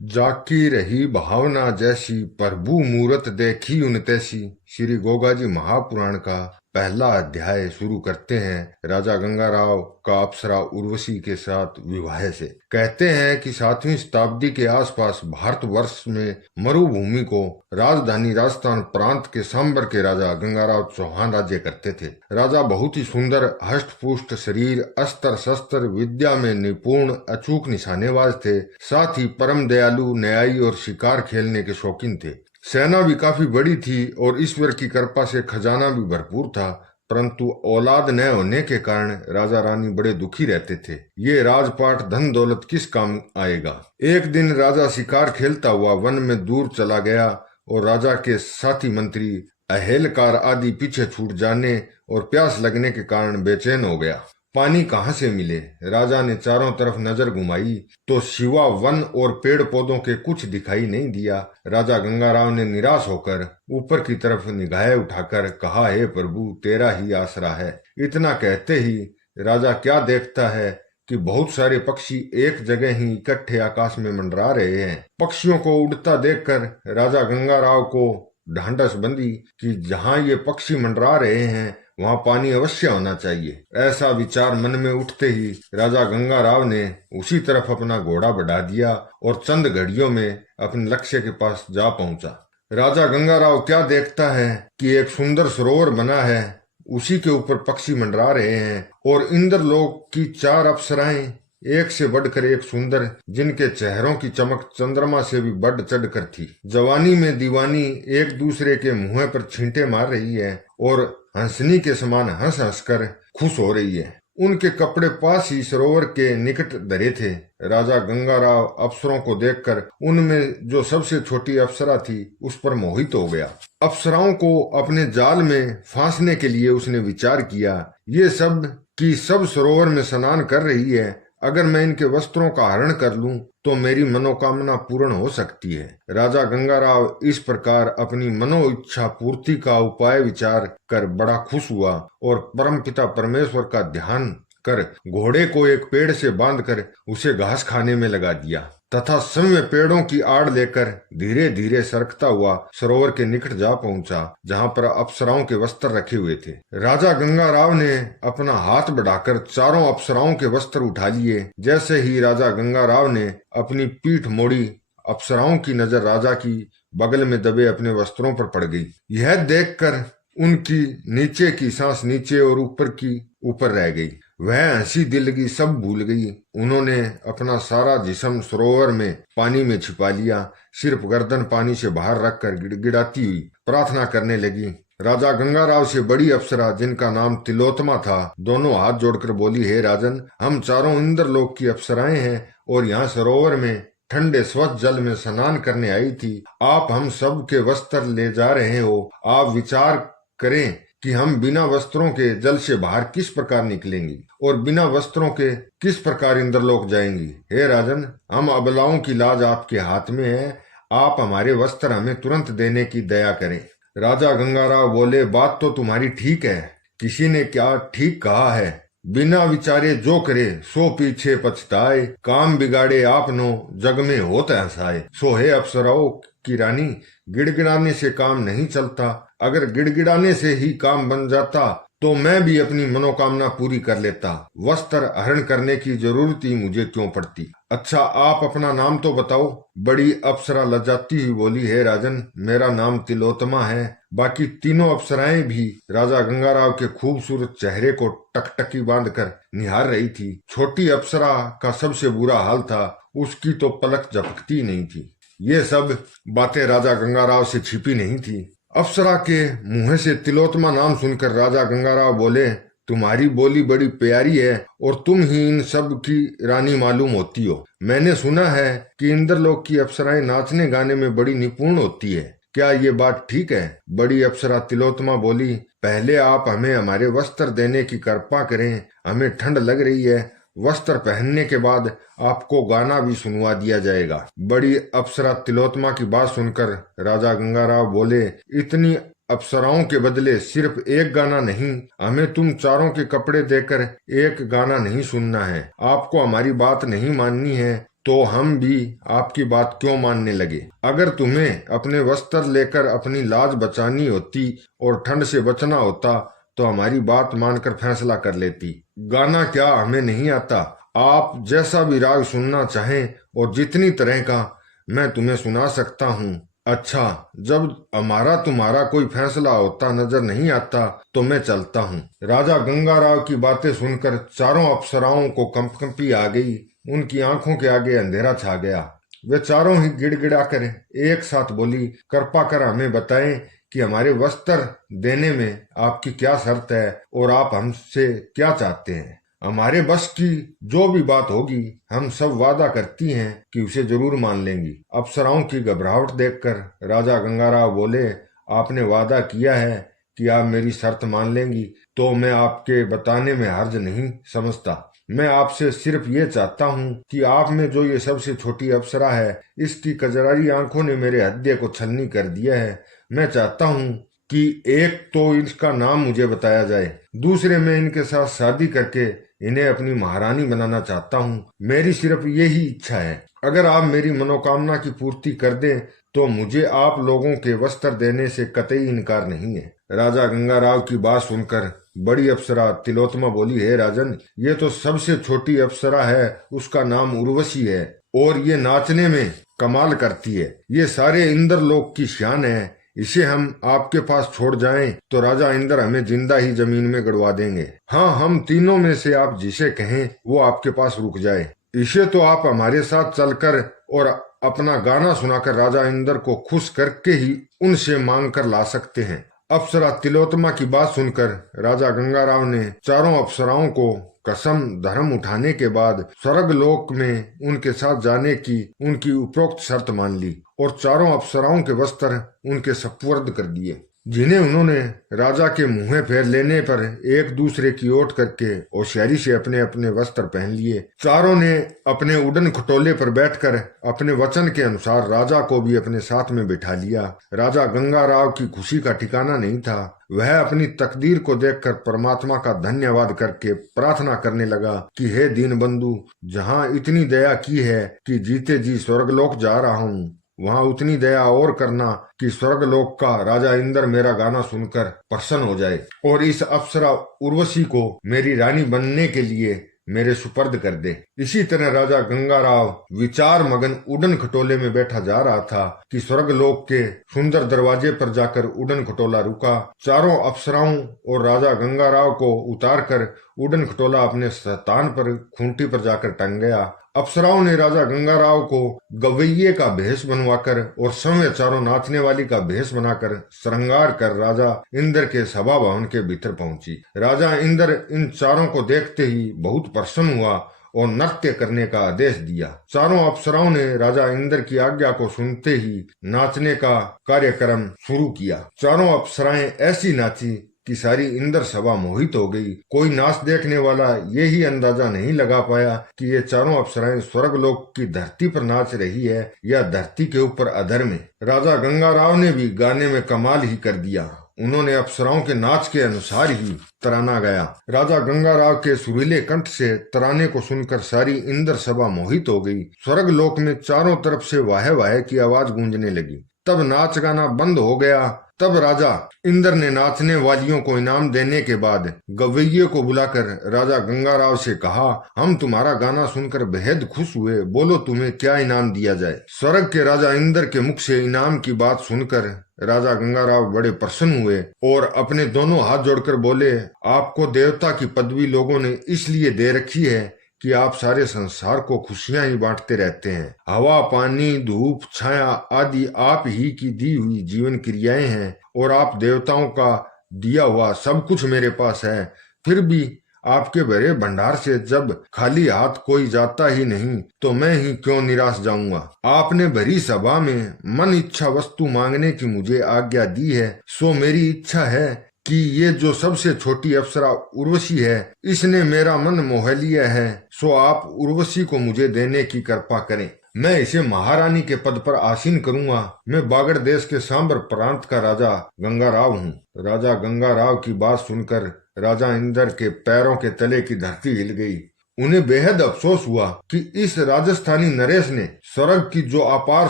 जाकी रही भावना जैसी प्रभु मूरत देखी उन तैसी। श्री गोगाजी महापुराण का पहला अध्याय शुरू करते हैं राजा गंगाराव का अप्सरा उर्वशी के साथ विवाह से। कहते हैं कि 7वीं शताब्दी के आसपास भारतवर्ष में मरुभूमि को राजधानी राजस्थान प्रांत के सांबर के राजा गंगाराव चौहान राज्य करते थे। राजा बहुत ही सुंदर, हष्ट-पुष्ट शरीर, अस्त्र शस्त्र विद्या में निपुण, अचूक निशानेबाज थे। साथ ही परम दयालु, न्यायी और शिकार खेलने के शौकीन थे। सेना भी काफी बड़ी थी और ईश्वर की कृपा से खजाना भी भरपूर था, परंतु औलाद न होने के कारण राजा रानी बड़े दुखी रहते थे। ये राजपाट धन दौलत किस काम आएगा। एक दिन राजा शिकार खेलता हुआ वन में दूर चला गया और राजा के साथी मंत्री अहेलकार आदि पीछे छूट जाने और प्यास लगने के कारण बेचैन हो गया। पानी कहाँ से मिले। राजा ने चारों तरफ नजर घुमाई तो सिवा वन और पेड़ पौधों के कुछ दिखाई नहीं दिया। राजा गंगाराव ने निराश होकर ऊपर की तरफ निगाहें उठाकर कहा, हे प्रभु, तेरा ही आसरा है। इतना कहते ही राजा क्या देखता है कि बहुत सारे पक्षी एक जगह ही इकट्ठे आकाश में मंडरा रहे हैं। पक्षियों को उड़ता देखकर राजा गंगाराव को ढांढस बंधी कि जहाँ ये पक्षी मंडरा रहे हैं वहां पानी अवश्य होना चाहिए। ऐसा विचार मन में उठते ही राजा गंगाराव ने उसी तरफ अपना घोड़ा बढ़ा दिया और चंद घड़ियों में अपने लक्ष्य के पास जा पहुंचा। राजा गंगाराव क्या देखता है कि एक सुंदर सरोवर बना है, उसी के ऊपर पक्षी मंडरा रहे हैं और इंद्रलोक की 4 अप्सराएं एक से बढ़कर एक सुंदर, जिनके चेहरों की चमक चंद्रमा से भी बढ़ चढ़कर थी। जवानी में दीवानी एक दूसरे के मुंह पर छींटे मार रही है और हंसनी के समान हंस हंसकर खुश हो रही है। उनके कपड़े पास ही सरोवर के निकट धरे थे। राजा गंगाराव अप्सरों को देखकर उनमें जो सबसे छोटी अप्सरा थी उस पर मोहित हो गया। अप्सराओं को अपने जाल में फांसने के लिए उसने विचार किया, ये सब की सब सरोवर में स्नान कर रही है, अगर मैं इनके वस्त्रों का हरण कर लूं तो मेरी मनोकामना पूर्ण हो सकती है। राजा गंगाराव इस प्रकार अपनी मनो इच्छा पूर्ति का उपाय विचार कर बड़ा खुश हुआ और परमपिता परमेश्वर का ध्यान कर घोड़े को एक पेड़ से बांधकर उसे घास खाने में लगा दिया तथा सौम्य पेड़ों की आड़ लेकर धीरे धीरे सरकता हुआ सरोवर के निकट जा पहुंचा, जहां पर अप्सराओं के वस्त्र रखे हुए थे। राजा गंगाराव ने अपना हाथ बढ़ाकर चारों अप्सराओं के वस्त्र उठा लिए। जैसे ही राजा गंगाराव ने अपनी पीठ मोड़ी, अप्सराओं की नजर राजा की बगल में दबे अपने वस्त्रों पर पड़ गई। यह देखकर उनकी नीचे की सांस नीचे और ऊपर की ऊपर रह गई। वह हंसी दिलगी सब भूल गई। उन्होंने अपना सारा जिस्म सरोवर में पानी में छिपा लिया। सिर्फ गर्दन पानी से बाहर रखकर गिड़गिड़ाती हुई प्रार्थना करने लगी। राजा गंगाराव से बड़ी अप्सरा, जिनका नाम तिलोत्तमा था, दोनों हाथ जोड़कर बोली, हे राजन, हम चारों इंद्रलोक की अप्सराएं हैं और यहाँ सरोवर में ठंडे स्वच्छ जल में स्नान करने आई थी। आप हम सब के वस्त्र ले जा रहे हो। आप विचार करें कि हम बिना वस्त्रों के जल से बाहर किस प्रकार निकलेंगी और बिना वस्त्रों के किस प्रकार इंद्रलोक जाएंगी। हे राजन, हम अबलाओं की लाज आपके हाथ में है। आप हमारे वस्त्र हमें तुरंत देने की दया करें। राजा गंगाराव बोले, बात तो तुम्हारी ठीक है। किसी ने क्या ठीक कहा है, बिना विचारे जो करे सो पीछे पछताए। काम बिगाड़े आपनो जग में होत हंसाए। सो हे अप्सराओं की रानी, गिड़गिड़ाने से काम नहीं चलता। अगर गिड़गिड़ाने से ही काम बन जाता तो मैं भी अपनी मनोकामना पूरी कर लेता। वस्त्र हरण करने की जरूरत ही मुझे क्यों पड़ती। अच्छा, आप अपना नाम तो बताओ। बड़ी अप्सरा लजाती हुई बोली, हे राजन, मेरा नाम तिलोत्तमा है। बाकी तीनों अप्सराएं भी राजा गंगाराव के खूबसूरत चेहरे को टकटकी बांधकर निहार रही थी। छोटी अप्सरा का सबसे बुरा हाल था, उसकी तो पलक झपकती नहीं थी। ये सब बातें राजा गंगाराव से छिपी नहीं थी। अप्सरा के मुंह से तिलोत्तमा नाम सुनकर राजा गंगाराव बोले, तुम्हारी बोली बड़ी प्यारी है और तुम ही इन सब की रानी मालूम होती हो। मैंने सुना है कि इंद्रलोक की अप्सराएं नाचने गाने में बड़ी निपुण होती है। क्या ये बात ठीक है? बड़ी अप्सरा तिलोत्तमा बोली, पहले आप हमें हमारे वस्त्र देने की कृपा करें, हमें ठंड लग रही है। वस्त्र पहनने के बाद आपको गाना भी सुनवा दिया जाएगा। बड़ी अप्सरा तिलोत्तमा की बात सुनकर राजा गंगाराव बोले, इतनी अप्सराओं के बदले सिर्फ एक गाना नहीं, हमें तुम चारों के कपड़े देकर एक गाना नहीं सुनना है। आपको हमारी बात नहीं माननी है तो हम भी आपकी बात क्यों मानने लगे। अगर तुम्हें अपने वस्त्र लेकर अपनी लाज बचानी होती और ठंड से बचना होता तो हमारी बात मानकर फैसला कर लेती। गाना क्या हमें नहीं आता, आप जैसा भी राग सुनना चाहें और जितनी तरह का मैं तुम्हें सुना सकता हूँ। अच्छा, जब हमारा तुम्हारा कोई फैसला होता नजर नहीं आता तो मैं चलता हूँ। राजा गंगाराव की बातें सुनकर चारों अप्सराओं को कंपकंपी आ गई। उनकी आंखों के आगे अंधेरा छा गया। वे चारों ही गिड़गिड़ा कर एक साथ बोली, कृपा कर हमें बताएं कि हमारे वस्त्र देने में आपकी क्या शर्त है और आप हमसे क्या चाहते हैं। हमारे बस की जो भी बात होगी हम सब वादा करती हैं कि उसे जरूर मान लेंगी। अप्सराओं की घबराहट देखकर राजा गंगाराव बोले, आपने वादा किया है कि आप मेरी शर्त मान लेंगी तो मैं आपके बताने में हर्ज नहीं समझता। मैं आपसे सिर्फ ये चाहता हूँ कि आप में जो ये सबसे छोटी अप्सरा है, इसकी कजरारी आंखों ने मेरे हृदय को छलनी कर दिया है। मैं चाहता हूँ कि एक तो इसका नाम मुझे बताया जाए, दूसरे मैं इनके साथ शादी करके इन्हें अपनी महारानी बनाना चाहता हूँ। मेरी सिर्फ यही इच्छा है। अगर आप मेरी मनोकामना की पूर्ति कर दें तो मुझे आप लोगों के वस्त्र देने से कतई इनकार नहीं है। राजा गंगाराव की बात सुनकर बड़ी अप्सरा तिलोत्तमा बोली, है राजन, ये तो सबसे छोटी अप्सरा है, उसका नाम उर्वशी है और ये नाचने में कमाल करती है। ये सारे इंद्रलोक की शान है। इसे हम आपके पास छोड़ जाएं तो राजा इंद्र हमें जिंदा ही जमीन में गड़वा देंगे। हाँ, हम तीनों में से आप जिसे कहें वो आपके पास रुक जाए। इसे तो आप हमारे साथ चलकर और अपना गाना सुनाकर राजा इंद्र को खुश करके ही उनसे मांग कर ला सकते हैं। अप्सरा तिलोत्तमा की बात सुनकर राजा गंगाराव ने चारों अप्सराओं को कसम धर्म उठाने के बाद स्वर्ग लोक में उनके साथ जाने की उनकी उपरोक्त शर्त मान ली और चारों अप्सराओं के वस्त्र उनके सपुर्द कर दिए, जिन्हें उन्होंने राजा के मुंह फेर लेने पर एक दूसरे की ओट करके होशियारी से अपने अपने वस्त्र पहन लिए। चारों ने अपने उड़न खटोले पर बैठकर अपने वचन के अनुसार राजा को भी अपने साथ में बिठा लिया। राजा गंगाराव की खुशी का ठिकाना नहीं था। वह अपनी तकदीर को देखकर परमात्मा का धन्यवाद करके प्रार्थना करने लगा कि हे दीनबंधु, जहाँ इतनी दया की है कि जीते जी स्वर्गलोक जा रहा हूँ, वहां उतनी दया और करना कि स्वर्गलोक का राजा इंद्र मेरा गाना सुनकर प्रसन्न हो जाए और इस अप्सरा उर्वशी को मेरी रानी बनने के लिए मेरे सुपर्द कर दे। इसी तरह राजा गंगाराव विचार मगन उड़न खटोले में बैठा जा रहा था कि स्वर्गलोक के सुंदर दरवाजे पर जाकर उड़न खटोला रुका। चारों अप्सराओं और राजा गंगाराव को उतारकर उड़न खटोला अपने स्थान पर खूंटी पर जाकर टंग गया। अप्सराओं ने राजा गंगाराव को गवैये का भेष बनवाकर और समय चारों नाचने वाली का भेष बनाकर श्रृंगार कर राजा इंद्र के सभा भवन के भीतर पहुंची। राजा इंद्र इन चारों को देखते ही बहुत प्रसन्न हुआ और नृत्य करने का आदेश दिया। चारों अप्सराओं ने राजा इंद्र की आज्ञा को सुनते ही नाचने का कार्यक्रम शुरू किया। चारों अप्सराएं ऐसी नाची कि सारी इंद्र सभा मोहित हो गई। कोई नाच देखने वाला ये ही अंदाजा नहीं लगा पाया कि ये चारों अप्सराएं स्वर्गलोक की धरती पर नाच रही है या धरती के ऊपर अधर में। राजा गंगाराव ने भी गाने में कमाल ही कर दिया। उन्होंने अप्सराओं के नाच के अनुसार ही तराना गाया। राजा गंगाराव के सुरीले कंठ से तराने को सुनकर सारी इंद्र सभा मोहित हो गई। स्वर्गलोक में चारों तरफ से वाह वाह की आवाज गूंजने लगी। तब नाच गाना बंद हो गया। तब राजा इंद्र ने नाचने वालियों को इनाम देने के बाद गवैये को बुलाकर राजा गंगाराव से कहा, हम तुम्हारा गाना सुनकर बेहद खुश हुए, बोलो तुम्हें क्या इनाम दिया जाए। स्वर्ग के राजा इंद्र के मुख से इनाम की बात सुनकर राजा गंगाराव बड़े प्रसन्न हुए और अपने दोनों हाथ जोड़कर बोले, आपको देवता की पदवी लोगों ने इसलिए दे रखी है कि आप सारे संसार को खुशियां ही बांटते रहते हैं। हवा, पानी, धूप, छाया आदि आप ही की दी हुई जीवन क्रियाएं हैं और आप देवताओं का दिया हुआ सब कुछ मेरे पास है। फिर भी आपके भरे भंडार से जब खाली हाथ कोई जाता ही नहीं तो मैं ही क्यों निराश जाऊंगा। आपने भरी सभा में मन इच्छा वस्तु मांगने की मुझे आज्ञा दी है, सो मेरी इच्छा है कि ये जो सबसे छोटी अप्सरा उर्वशी है, इसने मेरा मन मोह लिया है, सो आप उर्वशी को मुझे देने की कृपा करें। मैं इसे महारानी के पद पर आसीन करूंगा। मैं बागड़ देश के सांबर प्रांत का राजा गंगाराव हूँ। राजा गंगाराव की बात सुनकर राजा इंद्र के पैरों के तले की धरती हिल गई। उन्हें बेहद अफसोस हुआ कि इस राजस्थानी नरेश ने स्वर्ग की जो अपार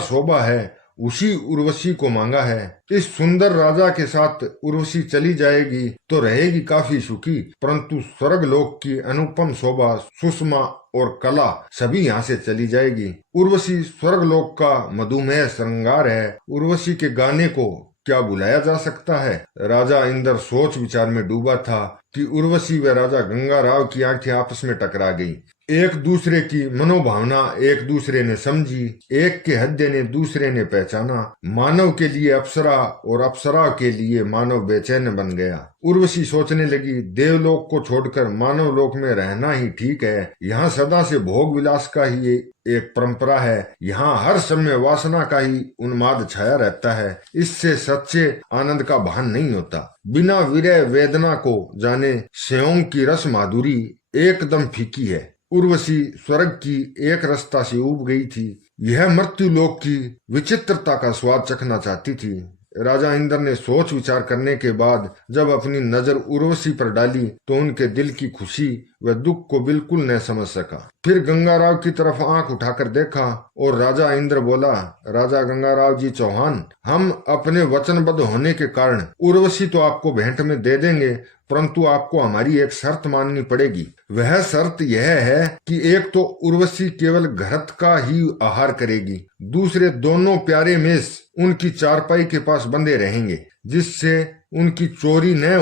शोभा है उसी उर्वशी को मांगा है। इस सुंदर राजा के साथ उर्वशी चली जाएगी तो रहेगी काफी सुखी, परंतु स्वर्ग लोक की अनुपम शोभा, सुषमा और कला सभी यहाँ से चली जाएगी। उर्वशी स्वर्ग लोक का मधुमेह श्रृंगार है। उर्वशी के गाने को क्या बुलाया जा सकता है। राजा इंद्र सोच विचार में डूबा था कि उर्वशी व राजा गंगाराव की आंखें आपस में टकरा गई। एक दूसरे की मनोभावना एक दूसरे ने समझी, एक के हृदय ने दूसरे ने पहचाना। मानव के लिए अप्सरा और अप्सरा के लिए मानव बेचैन बन गया। उर्वशी सोचने लगी, देवलोक को छोड़कर मानव लोक में रहना ही ठीक है। यहाँ सदा से भोग विलास का ही एक परंपरा है। यहाँ हर समय वासना का ही उन्माद छाया रहता है। इससे सच्चे आनंद का भान नहीं होता। बिना विरह वेदना को जाने स्यों की रस माधुरी एकदम फीकी है। उर्वशी स्वर्ग की एक रस्ता से उब गई थी। यह मृत्यु लोक की विचित्रता का स्वाद चखना चाहती थी। राजा इंद्र ने सोच विचार करने के बाद जब अपनी नजर उर्वशी पर डाली तो उनके दिल की खुशी व दुख को बिल्कुल न समझ सका। फिर गंगाराव की तरफ आंख उठाकर देखा और राजा इंद्र बोला, राजा गंगाराव जी चौहान, हम अपने वचनबद्ध होने के कारण उर्वशी तो आपको भेंट में दे देंगे, परंतु आपको हमारी एक शर्त माननी पड़ेगी। वह शर्त यह है कि एक तो उर्वशी केवल घृत का ही आहार करेगी, दूसरे दोनों प्यारे मेष उनकी चारपाई के पास बंधे रहेंगे जिससे उनकी चोरी न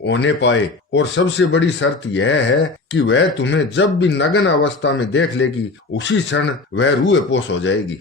होने पाए, और सबसे बड़ी शर्त यह है कि वह तुम्हें जब भी नग्न अवस्था में देख लेगी उसी क्षण वह रूए पोष हो जाएगी।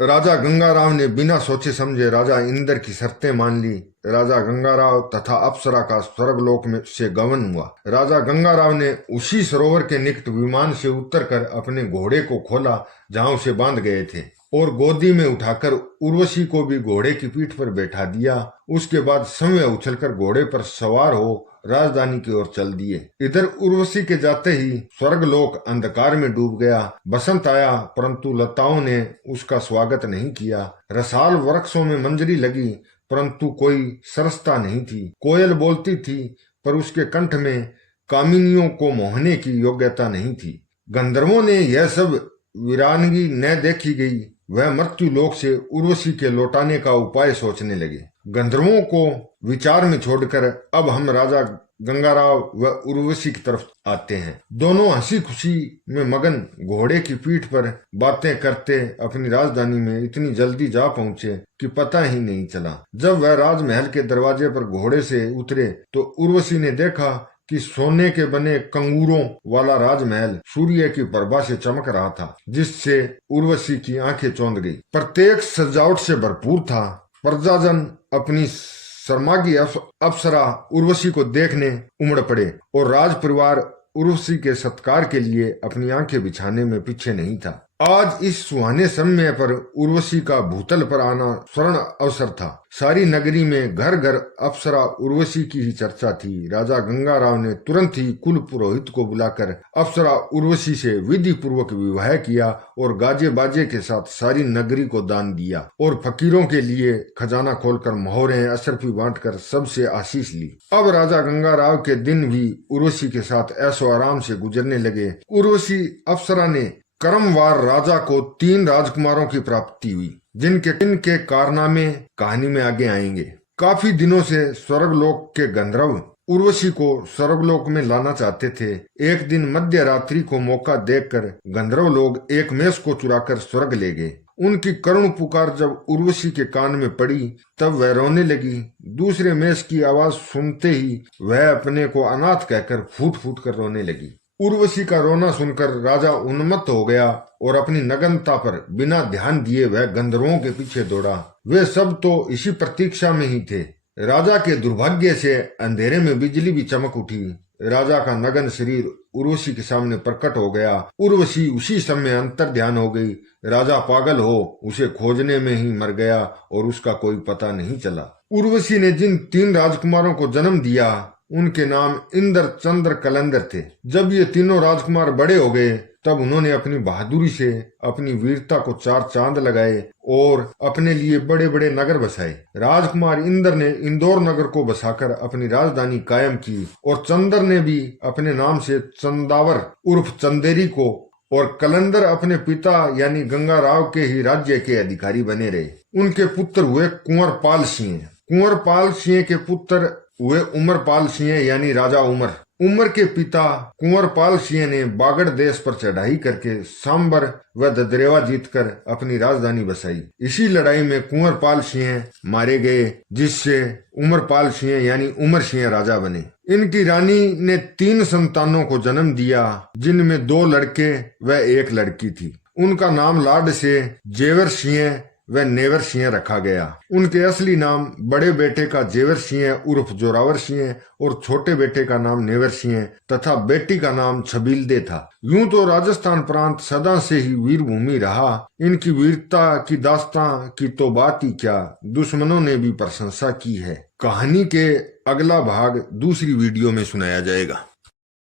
राजा गंगाराव ने बिना सोचे समझे राजा इंद्र की शर्तें मान ली। राजा गंगाराव तथा अप्सरा का स्वर्गलोक में से गमन हुआ। राजा गंगाराव ने उसी सरोवर के निकट विमान से उतरकर अपने घोड़े को खोला जहां उसे बांध गए थे, और गोदी में उठाकर उर्वशी को भी घोड़े की पीठ पर बैठा दिया। उसके बाद समय उछलकर घोड़े पर सवार हो राजधानी की ओर चल दिए। इधर उर्वशी के जाते ही स्वर्गलोक अंधकार में डूब गया। बसंत आया, परंतु लताओं ने उसका स्वागत नहीं किया। रसाल वृक्षों में मंजरी लगी, परंतु कोई सरसता नहीं थी। कोयल बोलती थी, पर उसके कंठ में कामिनियों को मोहने की योग्यता नहीं थी। गंधर्वों ने यह सब वीरानगी न देखी गई। वह मृत्यु लोक से उर्वशी के लौटाने का उपाय सोचने लगे। गंधर्वों को विचार में छोड़कर अब हम राजा गंगाराव व उर्वशी की तरफ आते हैं। दोनों हंसी खुशी में मगन घोड़े की पीठ पर बातें करते अपनी राजधानी में इतनी जल्दी जा पहुंचे कि पता ही नहीं चला। जब वह राजमहल के दरवाजे पर घोड़े से उतरे तो उर्वशी ने देखा कि सोने के बने कंगूरों वाला राजमहल सूर्य की प्रभा से चमक रहा था, जिससे उर्वशी की आंखें चौंध गई। प्रत्येक सजावट से भरपूर था। प्रजाजन अपनी शर्मागी अप्सरा उर्वशी को देखने उमड़ पड़े और राज परिवार उर्वशी के सत्कार के लिए अपनी आंखें बिछाने में पीछे नहीं था। आज इस सुहाने समय पर उर्वशी का भूतल पर आना स्वर्ण अवसर था। सारी नगरी में घर घर अप्सरा उर्वशी की ही चर्चा थी। राजा गंगाराव ने तुरंत ही कुल पुरोहित को बुलाकर अप्सरा उर्वशी से विधि पूर्वक विवाह किया और गाजे बाजे के साथ सारी नगरी को दान दिया और फकीरों के लिए खजाना खोलकर मोहरें अशरफी बांटकर सबसे आशीष ली। अब राजा गंगाराव के दिन भी उर्वशी के साथ ऐशो आराम से गुजरने लगे। उर्वशी अप्सरा ने क्रमवार राजा को 3 राजकुमारों की प्राप्ति हुई, जिनके कारनामे कहानी में आगे आएंगे। काफी दिनों से स्वर्गलोक के गंधर्व उर्वशी को स्वर्गलोक में लाना चाहते थे। एक दिन मध्य रात्रि को मौका देखकर गंधर्व लोग एक मेष को चुराकर स्वर्ग ले गए। उनकी करुण पुकार जब उर्वशी के कान में पड़ी तब वह रोने लगी। दूसरे मेष की आवाज सुनते ही वह अपने को अनाथ कहकर फूट फूट कर रोने लगी। उर्वशी का रोना सुनकर राजा उन्मत्त हो गया और अपनी नग्नता पर बिना ध्यान दिए वह गंधर्वों के पीछे दौड़ा। वे सब तो इसी प्रतीक्षा में ही थे। राजा के दुर्भाग्य से अंधेरे में बिजली भी चमक उठी। राजा का नग्न शरीर उर्वशी के सामने प्रकट हो गया। उर्वशी उसी समय अंतर ध्यान हो गई। राजा पागल हो उसे खोजने में ही मर गया और उसका कोई पता नहीं चला। उर्वशी ने जिन 3 राजकुमारों को जन्म दिया उनके नाम इंद्र, चंद्र, कलंदर थे। जब ये तीनों राजकुमार बड़े हो गए तब उन्होंने अपनी बहादुरी से अपनी वीरता को चार चांद लगाए और अपने लिए बड़े बड़े नगर बसाए। राजकुमार इंद्र ने इंदौर नगर को बसाकर अपनी राजधानी कायम की और चंद्र ने भी अपने नाम से चंदावर उर्फ चंदेरी को, और कलंदर अपने पिता यानी गंगा राव के ही राज्य के अधिकारी बने रहे। उनके पुत्र हुए कुंवरपाल सिंह। कुंवरपाल सिंह के पुत्र हुए उमरपाल सिंह यानी राजा उमर। उमर के पिता कुंवरपाल सिंह ने बागड़ देश पर चढ़ाई करके सांबर व ददरेवा जीतकर अपनी राजधानी बसाई। इसी लड़ाई में कुंवरपाल सिंह मारे गए, जिससे उमरपाल सिंह यानी उमर सिंह राजा बने। इनकी रानी ने 3 संतानों को जन्म दिया, जिनमें 2 लड़के व 1 लड़की थी। उनका नाम लाड से जेवर सिंह व नेवर सिंह रखा गया। उनके असली नाम बड़े बेटे का जेवर सिंह उर्फ जोरावर सिंह और छोटे बेटे का नाम नेवर सिंह तथा बेटी का नाम छबीलदे था। यूं तो राजस्थान प्रांत सदा से ही वीर भूमि रहा। इनकी वीरता की दास्तां की तो बात ही क्या, दुश्मनों ने भी प्रशंसा की है। कहानी के अगला भाग दूसरी वीडियो में सुनाया जाएगा।